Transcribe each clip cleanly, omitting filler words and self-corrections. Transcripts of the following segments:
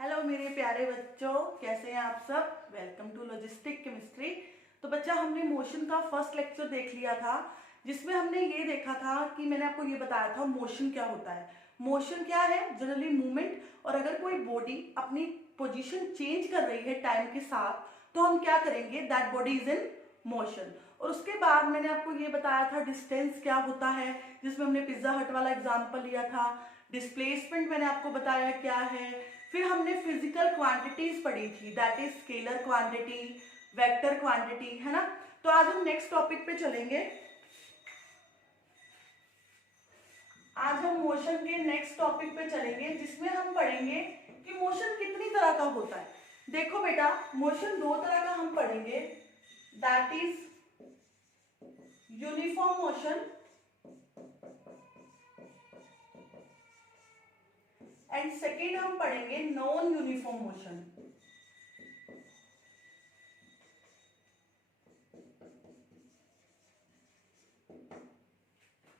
Hello मेरे प्यारे बच्चों, कैसे हैं आप सब। Welcome to logistic chemistry. तो बच्चा, हमने मोशन का फर्स्ट लेक्चर देख लिया था, जिसमें हमने ये देखा था कि मैंने आपको ये बताया था मोशन क्या होता है। मोशन क्या है? Generally movement. और अगर कोई बॉडी अपनी पोजीशन चेंज कर रही है टाइम के साथ, तो हम क्या करेंगे? That body is in motion. और उसके बाद मैंने आपको ये बताया था डिस्टेंस क्या होता है, जिसमें हमने पिज्जा हट वाला एग्जाम्पल लिया था। डिस्प्लेसमेंट मैंने आपको बताया क्या है। फिर हमने फिजिकल क्वांटिटीज पढ़ी थी, that is scalar quantity, vector quantity, है ना। तो आज हम नेक्स्ट टॉपिक पे चलेंगे। आज हम मोशन के नेक्स्ट टॉपिक पे चलेंगे, जिसमें हम पढ़ेंगे कि मोशन कितनी तरह का होता है। देखो बेटा, मोशन दो तरह का हम पढ़ेंगे, that is uniform motion and second हम पढ़ेंगे non uniform motion.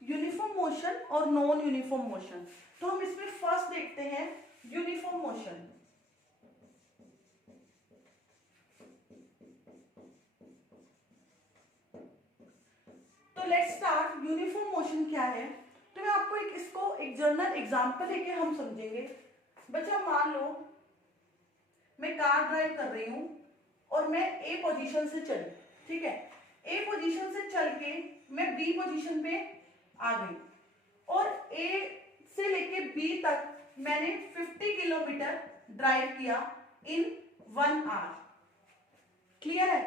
Uniform motion और नॉन यूनिफॉर्म मोशन। तो हम इसमें फर्स्ट देखते हैं यूनिफॉर्म मोशन। तो लेट्स स्टार्ट। यूनिफॉर्म मोशन क्या है? तो मैं आपको एक जर्नल एग्जांपल लेके हम समझेंगे। बच्चा, मान लो मैं कार ड्राइव कर रही हूं और मैं ए पोजीशन से चली, ठीक है। ए पोजीशन से चल के मैं बी पोजीशन पे आ गई और ए से लेके बी तक मैंने 50 किलोमीटर ड्राइव किया इन 1 आवर। क्लियर है?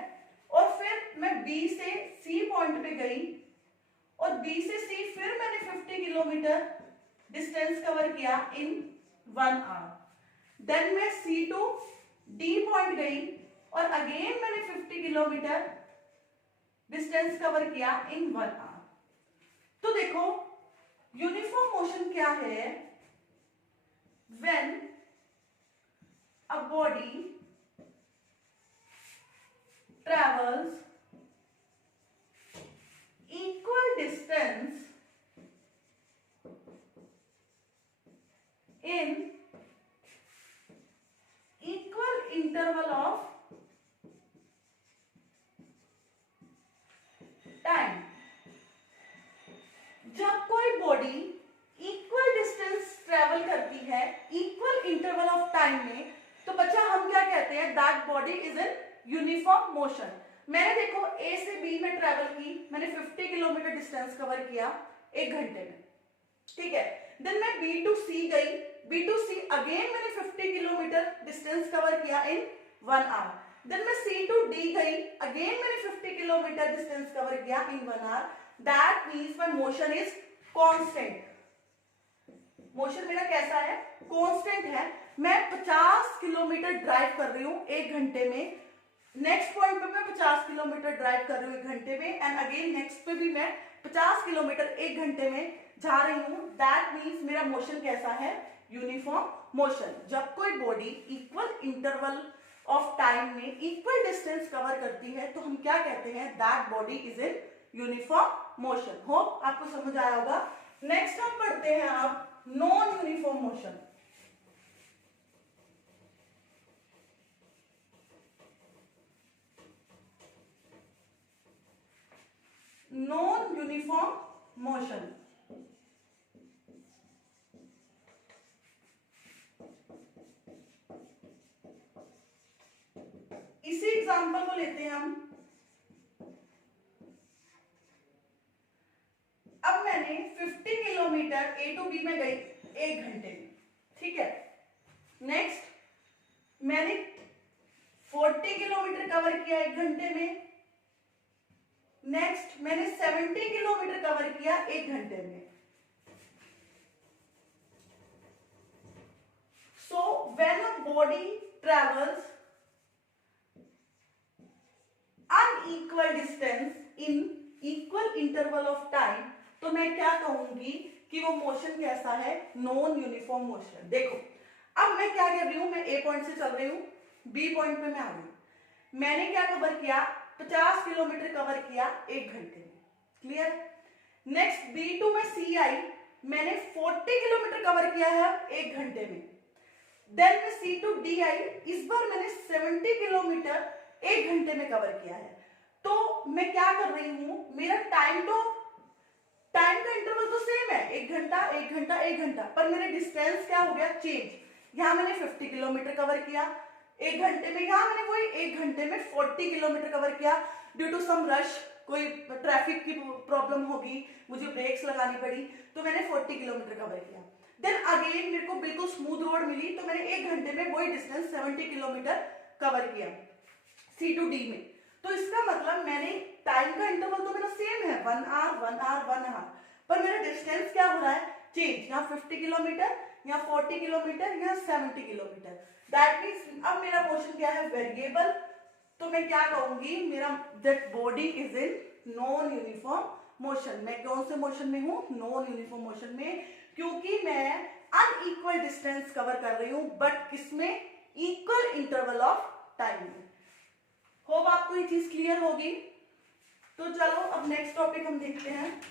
और फिर मैं बी से सी पॉइंट पे गई और बी से सी फिर मैंने 50 किलोमीटर डिस्टेंस कवर किया इन 1 आवर। देन मैं सी टू डी पॉइंट गई और अगेन मैंने 50 किलोमीटर डिस्टेंस कवर किया इन 1 आवर। तो देखो, यूनिफॉर्म मोशन क्या है? When a body travels equal distance in equal interval of time। जब कोई बॉडी इक्वल डिस्टेंस ट्रेवल करती है इक्वल इंटरवल ऑफ टाइम में, तो बच्चा हम क्या कहते हैं? That body is in uniform motion. मैंने देखो ए से बी में ट्रेवल की, मैंने 50 किलोमीटर डिस्टेंस कवर किया 1 घंटे में, ठीक है। देन मैं बी टू सी गई, बी टू सी अगेन मैंने 50 किलोमीटर डिस्टेंस कवर किया इन 1 आवर। देन मैं सी टू डी गई, अगेन मैंने 50 किलोमीटर डिस्टेंस कवर किया in 1 hour. That means my motion is constant. Motion मेरा कैसा है? कॉन्स्टेंट है। मैं 50 किलोमीटर ड्राइव कर रही हूं 1 घंटे में, नेक्स्ट पॉइंट पे मैं 50 किलोमीटर ड्राइव कर रही हूँ 1 घंटे में, एंड अगेन नेक्स्ट पे भी मैं 50 किलोमीटर 1 घंटे में जा रही हूँ। दैट मीन्स मेरा मोशन कैसा है? Uniform motion. जब कोई body equal interval of time में इक्वल डिस्टेंस कवर करती है, तो हम क्या कहते हैं? That body is in uniform motion. Hope आपको समझ आया होगा। नेक्स्ट हम पढ़ते हैं अब non uniform motion. Non uniform motion. इसी एग्जांपल को लेते हैं हम। अब मैंने 50 किलोमीटर ए टू बी में गई 1 घंटे में, ठीक है। नेक्स्ट मैंने 40 किलोमीटर कवर किया 1 घंटे में। नेक्स्ट मैंने 70 किलोमीटर कवर किया 1 घंटे में। So when a body travels unequal distance in equal interval of time, तो मैं क्या कहूंगी कि वो मोशन कैसा है? Non uniform motion. देखो, अब मैं क्या कर रही हूं? मैं ए पॉइंट से चल रही हूं, बी पॉइंट पे मैं आ गई। मैंने क्या कवर किया? 50 किलोमीटर कवर किया 1 घंटे में। क्लियर? नेक्स्ट B2 में सी आई, मैंने 40 किलोमीटर कवर किया है 1 घंटे में। देन मैं सी टू डी आई, इस बार मैंने 70 किलोमीटर 1 घंटे में कवर किया है। तो मैं क्या कर रही हूं, मेरा टाइम का इंटरवल तो सेम है, 1 घंटा 1 घंटा 1 घंटा, पर मेरे डिस्टेंस क्या हो गया, चेंज। यहाँ मैंने 50 किलोमीटर कवर किया 1 घंटे में, यहाँ मैंने वही 1 घंटे में 40 किलोमीटर कवर किया। ड्यू टू सम रश, कोई ट्रैफिक की प्रॉब्लम होगी, मुझे ब्रेक्स लगानी पड़ी, तो मैंने 40 किलोमीटर कवर किया। देन अगेन मेरे को बिल्कुल स्मूथ रोड मिली, तो मैंने 1 घंटे में वही डिस्टेंस 70 किलोमीटर कवर किया सी टू डी में। तो इसका मतलब मैंने टाइम का इंटरवल तो मेरा सेम है, 1 आवर 1 आवर 1 आवर, पर मेरा डिस्टेंस क्या हो रहा है, चेंज। यहाँ 50 किलोमीटर, यहाँ 40 किलोमीटर, यहाँ 70 किलोमीटर। दैट मीन्स अब मेरा मोशन क्या है, वेरिएबल। तो मैं क्या कहूंगी, मेरा that body is in non uniform motion. मैं कौन से मोशन में हूं, नॉन यूनिफॉर्म मोशन में, क्योंकि मैं अनइक्वल डिस्टेंस कवर कर रही हूं, बट किसमें, इक्वल इंटरवल ऑफ टाइम में। होप आपको ये चीज क्लियर होगी। तो चलो अब नेक्स्ट टॉपिक हम देखते हैं।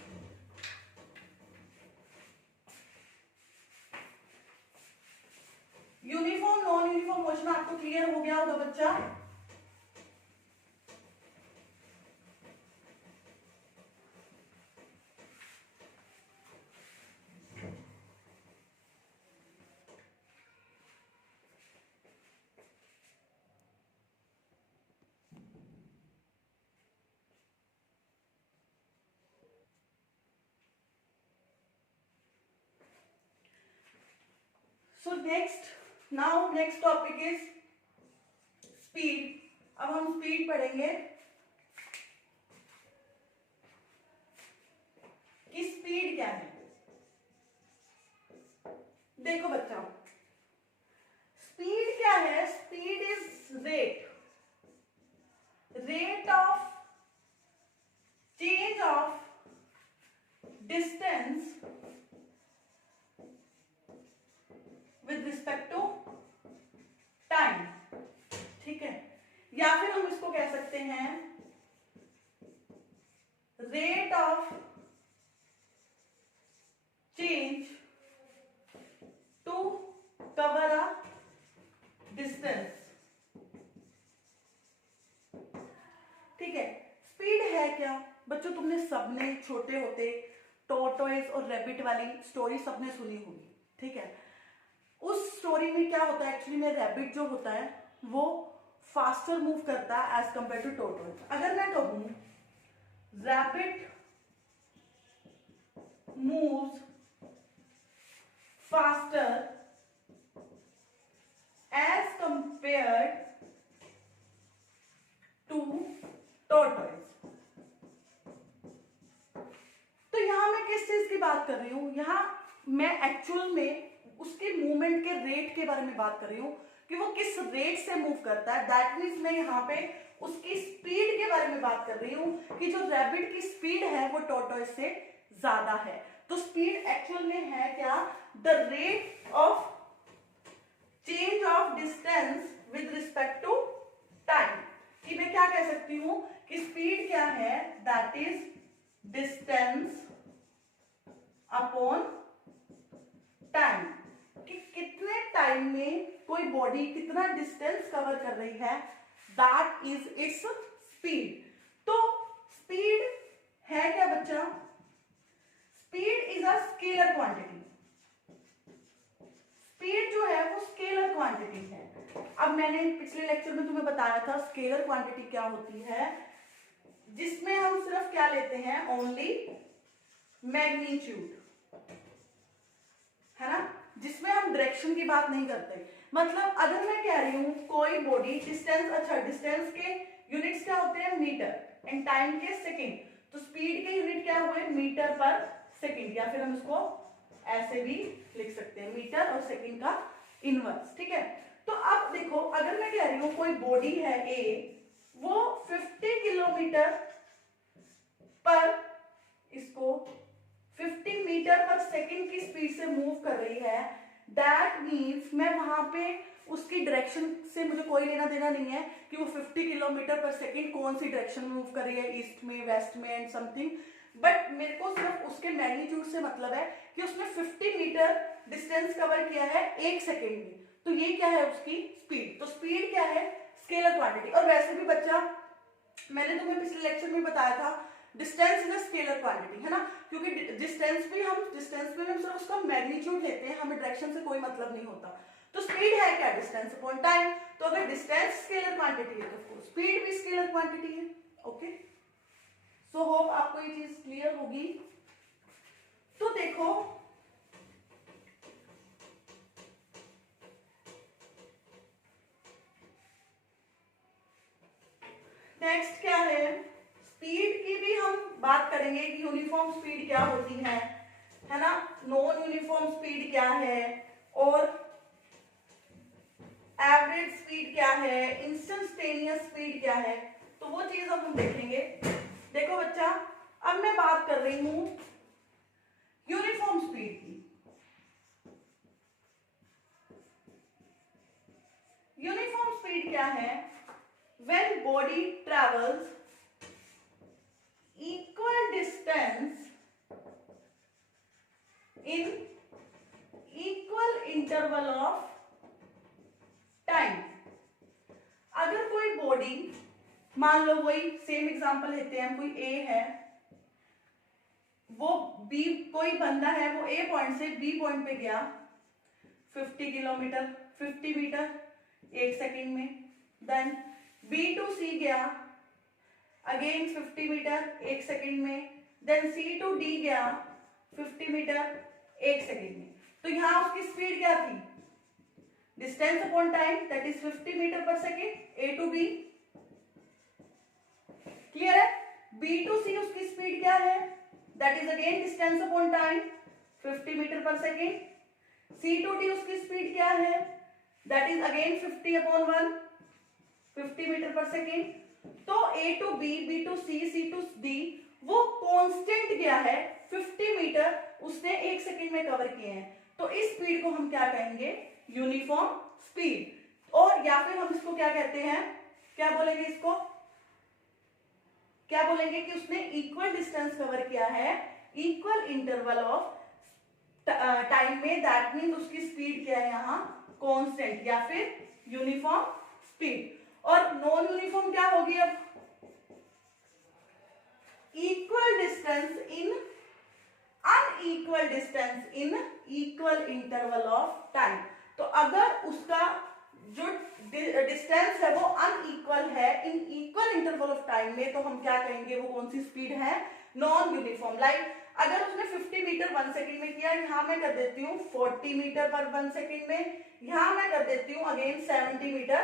यूनिफॉर्म नॉन यूनिफॉर्म मोशन आपको क्लियर हो गया होगा बच्चा। So next topic is speed। अब हम स्पीड पढ़ेंगे कि स्पीड क्या है। देखो बच्चा, स्पीड क्या है, speed is rate of change of distance with respect to time, ठीक है। या फिर हम इसको कह सकते हैं rate of change to cover a distance, ठीक है। स्पीड है क्या बच्चों, तुमने सबने छोटे होते टॉर्टोइज और रैबिट वाली स्टोरी सबने सुनी होगी, ठीक है। उस स्टोरी में क्या होता है, एक्चुअली में रैबिट जो होता है वो फास्टर मूव करता है एज कंपेयर टू टॉर्टोइज। अगर मैं कहूं rabbit moves faster as compared to tortoise, तो यहां मैं किस चीज की बात कर रही हूं, यहां मैं एक्चुअल में उसके मूवमेंट के रेट के बारे में बात कर रही हूं कि वो किस रेट से मूव करता है। दैट मीन्स मैं यहाँ पे उसकी स्पीड के बारे में बात कर रही हूं कि जो रैबिट की स्पीड है वो टॉर्टोइज से ज्यादा है। तो स्पीड एक्चुअल में है क्या, the rate of change of distance with respect to time. कि मैं क्या कह सकती हूं कि स्पीड क्या है, that is distance upon time, कि कितने टाइम में कोई बॉडी कितना डिस्टेंस कवर कर रही है, दैट इज इट्स स्पीड। तो स्पीड है क्या बच्चा, speed is a scalar quantity. Speed जो है वो स्केलर क्वांटिटी है। अब मैंने पिछले लेक्चर में तुम्हें बताया था स्केलर क्वांटिटी क्या होती है, जिसमें हम सिर्फ क्या लेते हैं, ओनली मैग्नीट्यूड, है ना, जिसमें हम डायरेक्शन की बात नहीं करते। मतलब अगर मैं कह रही हूं कोई बॉडी डिस्टेंस, अच्छा डिस्टेंस के यूनिट्स क्या होते हैं, मीटर, एंड टाइम के सेकंड, तो स्पीड के यूनिट क्या हुए, मीटर पर सेकंड, या फिर हम इसको ऐसे भी लिख सकते हैं, मीटर और सेकंड का इनवर्स, ठीक है। तो अब देखो, अगर मैं कह रही हूं कोई बॉडी है ए, वो 50 किलोमीटर पर, इसको 50 मीटर पर सेकंड की स्पीड से मूव कर रही है, दैट मीन्स मैं वहां पे उसकी डायरेक्शन से मुझे कोई लेना देना नहीं है कि वो 50 किलोमीटर पर सेकंड कौन सी डायरेक्शन में मूव कर रही है, ईस्ट में, वेस्ट में एंड समथिंग, बट मेरे को सिर्फ उसके मैग्नीट्यूड से मतलब है कि उसने 50 मीटर डिस्टेंस कवर किया है 1 सेकेंड में। तो ये क्या है उसकी स्पीड। तो स्पीड क्या है, स्केलर क्वांटिटी। और वैसे भी बच्चा, मैंने तुम्हें पिछले लेक्चर में बताया था, distance is a scalar quantity, है ना, क्योंकि डिस्टेंस में हम सिर्फ उसका मैग्नीट्यूड लेते हैं, हमें डायरेक्शन से कोई मतलब नहीं होता। तो स्पीड है क्या, डिस्टेंस अपॉन टाइम। तो अगर डिस्टेंस स्केलर क्वांटिटी है तो स्पीड भी स्केलर क्वांटिटी है। ओके, सो होप आपको ये चीज क्लियर होगी। तो देखो नेक्स्ट क्या है, स्पीड की भी हम बात करेंगे कि यूनिफॉर्म स्पीड क्या होती है ना, नॉन यूनिफॉर्म स्पीड क्या है, और एवरेज स्पीड क्या है, इंस्टेंटेनियस स्पीड क्या है, तो वो चीज अब हम देखेंगे। देखो बच्चा, अब मैं बात कर रही हूं यूनिफॉर्म स्पीड की। यूनिफॉर्म स्पीड क्या है, when body travels equal distance in equal interval of time। अगर कोई बॉडी, मान लो वही सेम एग्जांपल लेते हैं, कोई ए है, वो बी, कोई बंदा है वो ए पॉइंट से बी पॉइंट पे गया 50 किलोमीटर 50 मीटर 1 सेकेंड में, देन B to C गया अगेन 50 मीटर 1 सेकेंड में, देन C to D गया 50 मीटर 1 सेकेंड में। तो यहां उसकी स्पीड क्या थी, distance upon time, that is 50 metre per second A to B। Clear है। B to C उसकी स्पीड क्या है, that is again distance upon time 50 metre per second. C to D उसकी स्पीड क्या है, that is again 50 upon 1 50 metre per second. तो A to B, B to C, C to D वो constant गया है 50 metre, उसने 1 second में cover किए हैं। तो इस स्पीड को हम क्या कहेंगे, यूनिफॉर्म स्पीड। और या फिर हम इसको क्या कहते हैं, क्या बोलेंगे इसको, क्या बोलेंगे कि उसने इक्वल डिस्टेंस कवर किया है इक्वल इंटरवल ऑफ टाइम में, दैट मीन्स उसकी स्पीड क्या है यहाँ, कांस्टेंट या फिर यूनिफॉर्म स्पीड। और नॉन यूनिफॉर्म क्या होगी, अब equal distance in unequal distance in equal interval of time. तो अगर उसका जो डिस्टेंस है वो अनइक्वल है in equal interval of time में, तो हम क्या कहेंगे, वो कौन सी स्पीड है, नॉन यूनिफॉर्म। लाइक अगर उसने 50 मीटर 1 सेकेंड में किया, यहां मैं कर देती हूँ 40 मीटर पर 1 सेकेंड में, यहां मैं कर देती हूँ अगेन 70 मीटर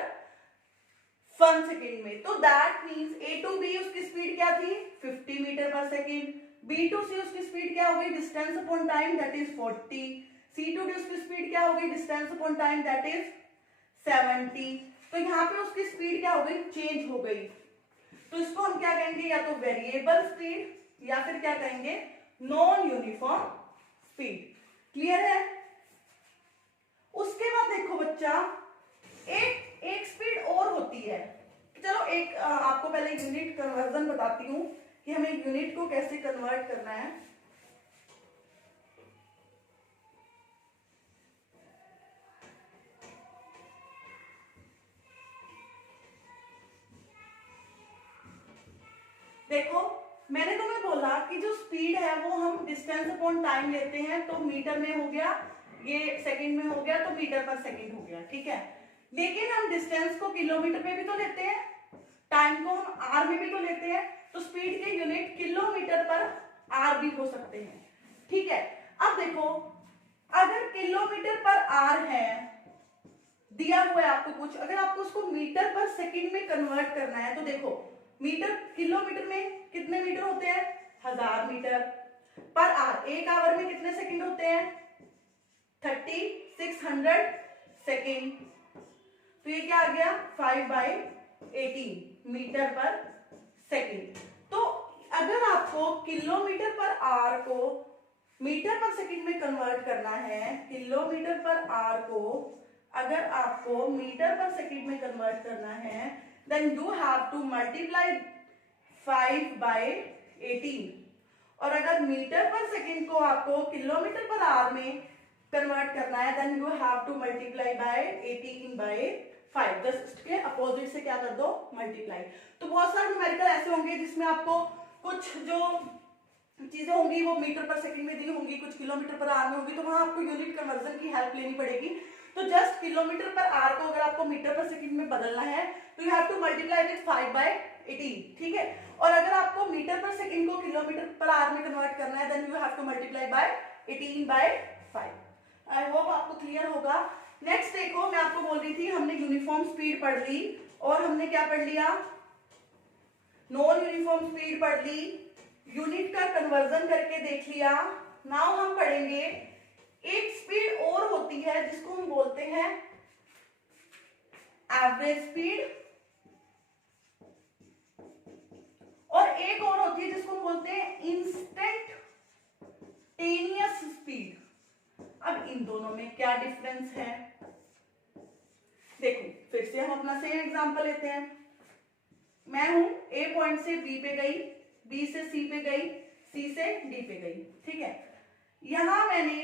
1 सेकेंड में। तो that means A to B उसकी स्पीड क्या थी, 50 metre per second. B to C उसकी स्पीड क्या होगी, distance upon time, that is 40। C to D उसकी स्पीड क्या होगी, distance upon time, that is 70। तो यहाँ पे उसकी स्पीड क्या हो गई, चेंज हो गई। तो इसको हम क्या कहेंगे, या तो वेरिएबल स्पीड या फिर क्या कहेंगे, नॉन यूनिफॉर्म स्पीड। क्लियर है। उसके बाद देखो बच्चा, एक स्पीड और होती है। चलो एक आपको पहले यूनिट कन्वर्जन बताती हूँ कि हमें यूनिट को कैसे कन्वर्ट करना है। देखो मैंने तुम्हें बोला कि जो स्पीड है वो हम डिस्टेंस अपॉन टाइम लेते हैं, तो मीटर में हो गया, ये सेकंड में हो गया, तो मीटर पर सेकंड हो गया, ठीक है। लेकिन हम डिस्टेंस को किलोमीटर में भी तो लेते हैं, टाइम को हम आर में भी तो लेते हैं, तो स्पीड के यूनिट किलोमीटर पर आर भी हो सकते हैं, ठीक है। अब देखो अगर किलोमीटर पर आर है, दिया हुआ है आपको कुछ, अगर आपको उसको मीटर पर सेकंड में कन्वर्ट करना है, तो देखो मीटर, किलोमीटर में कितने मीटर होते हैं, 1000 मीटर पर आवर। एक आवर में कितने सेकंड होते हैं, 3600 सेकंड। तो ये क्या आ गया, 5/18 मीटर पर सेकंड। तो अगर आपको किलोमीटर पर आर को मीटर पर सेकंड में कन्वर्ट करना है, किलोमीटर पर आर को अगर आपको मीटर पर सेकंड में कन्वर्ट करना है, then you have to multiply 5/18। और अगर मीटर पर सेकंड को आपको किलोमीटर पर आवर में कन्वर्ट करना है, then you have to multiply by 18 by 5, just के अपोजिट से क्या कर दो, मल्टीप्लाई। तो बहुत सारे न्यूमेरिकल ऐसे होंगे जिसमें आपको कुछ जो चीजें होंगी वो मीटर पर सेकंड में दी होंगी, कुछ किलोमीटर पर आवर में होगी, तो वहां आपको यूनिट कन्वर्जन की हेल्प लेनी पड़ेगी। तो जस्ट किलोमीटर पर आवर को अगर आपको मीटर पर सेकंड में बदलना है तो you have to multiply with 5 by 18, ठीक है। और अगर आपको मीटर पर सेकंड को किलोमीटर पर आवर में कन्वर्ट करना है, then you have to multiply by 18 by 5। I hope आपको क्लियर होगा। नेक्स्ट देखो, मैं आपको बोल रही थी हमने यूनिफॉर्म स्पीड पढ़ ली और हमने क्या पढ़ लिया, नॉन यूनिफॉर्म स्पीड पढ़ ली, यूनिट का कन्वर्जन करके देख लिया। नाउ हम पढ़ेंगे एक स्पीड और होती है जिसको हम बोलते हैं एवरेज स्पीड, और एक और होती है जिसको हम बोलते हैं इंस्टेंटेनियस स्पीड। अब इन दोनों में क्या डिफरेंस है, देखो फिर से हम अपना सेम एग्जांपल लेते हैं। मैं हूं ए पॉइंट से बी पे गई, बी से सी पे गई, सी से डी पे गई, ठीक है। यहां मैंने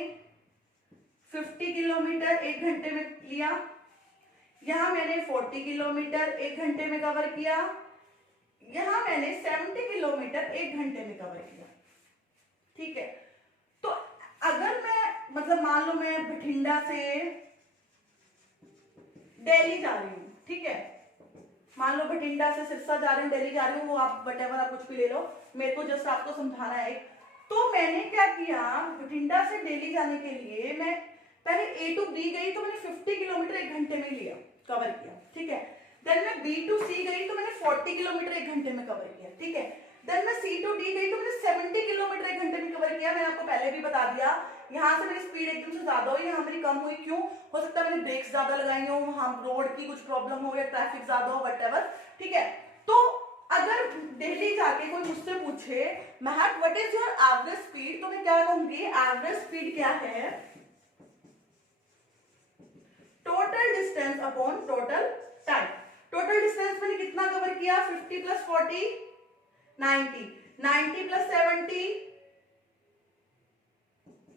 50 किलोमीटर 1 घंटे में लिया, यहां मैंने 40 किलोमीटर 1 घंटे में कवर किया, यहां मैंने 70 किलोमीटर 1 घंटे में कवर किया, ठीक है। तो अगर मैं मतलब मान लो मैं बठिंडा से दिल्ली जा रही हूं, ठीक है, मान लो बठिंडा से सिरसा जा रही हूँ, दिल्ली जा रही हूँ, वो आप वटेवर आप कुछ भी ले लो, मेरे को जस्ट आपको समझाना है। तो मैंने क्या किया, बठिंडा से दिल्ली जाने के लिए मैं पहले ए टू बी गई तो मैंने 50 किलोमीटर 1 घंटे में लिया, कवर किया, ठीक है। देन मैं बी टू सी गई तो मैंने 40 किलोमीटर 1 घंटे में कवर किया, ठीक है। देन मैं सी टू डी गई तो मैंने 70 किलोमीटर 1 घंटे में कवर किया। मैंने आपको पहले भी बता दिया, यहाँ से मेरी स्पीड एकदम से ज्यादा हुई, यहाँ मेरी कम हुई, क्यों हो सकता है मैंने ब्रेक्स ज्यादा लगाई हो, वहां रोड की कुछ प्रॉब्लम हो या ट्रैफिक ज्यादा हो, व्हाटएवर, ठीक है। तो अगर दिल्ली जाके कोई मुझसे पूछे महक what is your average speed, तो मैं क्या कहूंगी, एवरेज स्पीड क्या है, total distance upon total time. Total distance मैंने कितना कवर किया, 50 प्लस 40 90, 90 प्लस 70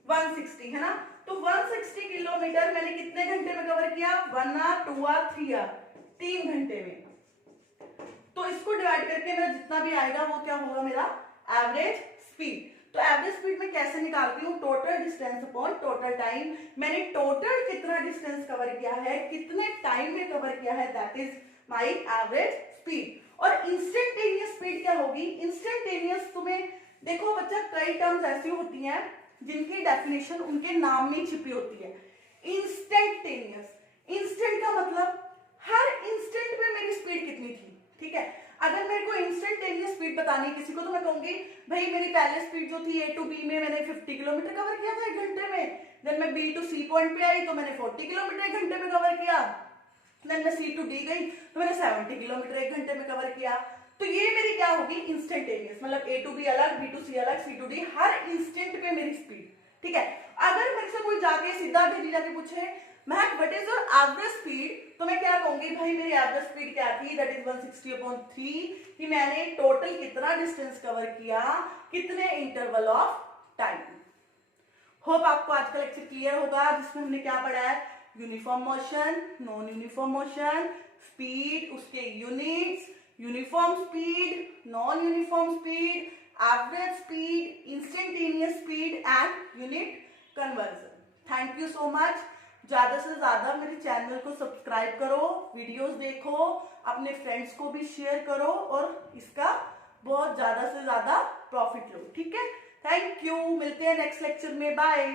160, है ना। तो 160 किलोमीटर मैंने कितने घंटे में कवर किया, 1 आवर 2 आवर 3 आवर, 3 घंटे में। तो इसको डिवाइड करके मेरा जितना भी आएगा वो क्या होगा, मेरा एवरेज स्पीड। तो एवरेज स्पीड में कैसे निकालती हूँ, total distance upon total time. मैंने टोटल कितना डिस्टेंस कवर किया है, कितने टाइम में कवर किया है, that is my average speed. और इंस्टेंटेनियस स्पीड क्या होगी, इंस्टेंटेनियस तुम्हें देखो बच्चा, कई टर्म्स ऐसी होती हैं जिनकी डेफिनेशन उनके नाम में छिपी होती है। इंस्टेंटेनियस, इंस्टेंट का मतलब हर इंस्टेंट में मेरी स्पीड कितनी थी, ठीक है। अगर मेरे को इंस्टेंटेनियस स्पीड बतानी है किसी को, तो मैं कहूंगी भाई मेरी पहले स्पीड जो थी ए टू बी में मैंने 50 किलोमीटर कवर किया था 1 घंटे में, देन मैं बी टू सी पॉइंट पे आई तो मैंने 40 किलोमीटर 1 घंटे में कवर किया, देन मैं सी टू डी गई तो मैंने 70 किलोमीटर 1 घंटे में कवर किया। तो ये मेरी क्या होगी, इंस्टेंटेनियस, मतलब ए टू बी अलग, बी टू सी अलग, सी टू डी, हर इंस्टेंट पे मेरी स्पीड, ठीक है। अगर मेरे से कोई जाके सीधा दिल्ली जाके पूछे महक what is your average speed, तो मैं क्या कहूंगी, भाई मेरी एवरेज स्पीड क्या थी, दैट इज 160/3, कि मैंने टोटल कितना डिस्टेंस कवर किया, कितने इंटरवल ऑफ टाइम। होप आपको आज का लेक्चर क्लियर होगा, जिसमें हमने क्या पढ़ा है, uniform motion, non uniform motion, speed, उसके units, uniform speed, non uniform speed, average speed, instantaneous speed and unit conversion. Thank you so much. ज्यादा से ज्यादा मेरे चैनल को सब्सक्राइब करो, वीडियोस देखो, अपने फ्रेंड्स को भी शेयर करो और इसका बहुत ज्यादा से ज्यादा प्रॉफिट लो, ठीक है। थैंक यू, मिलते हैं नेक्स्ट लेक्चर में, बाय।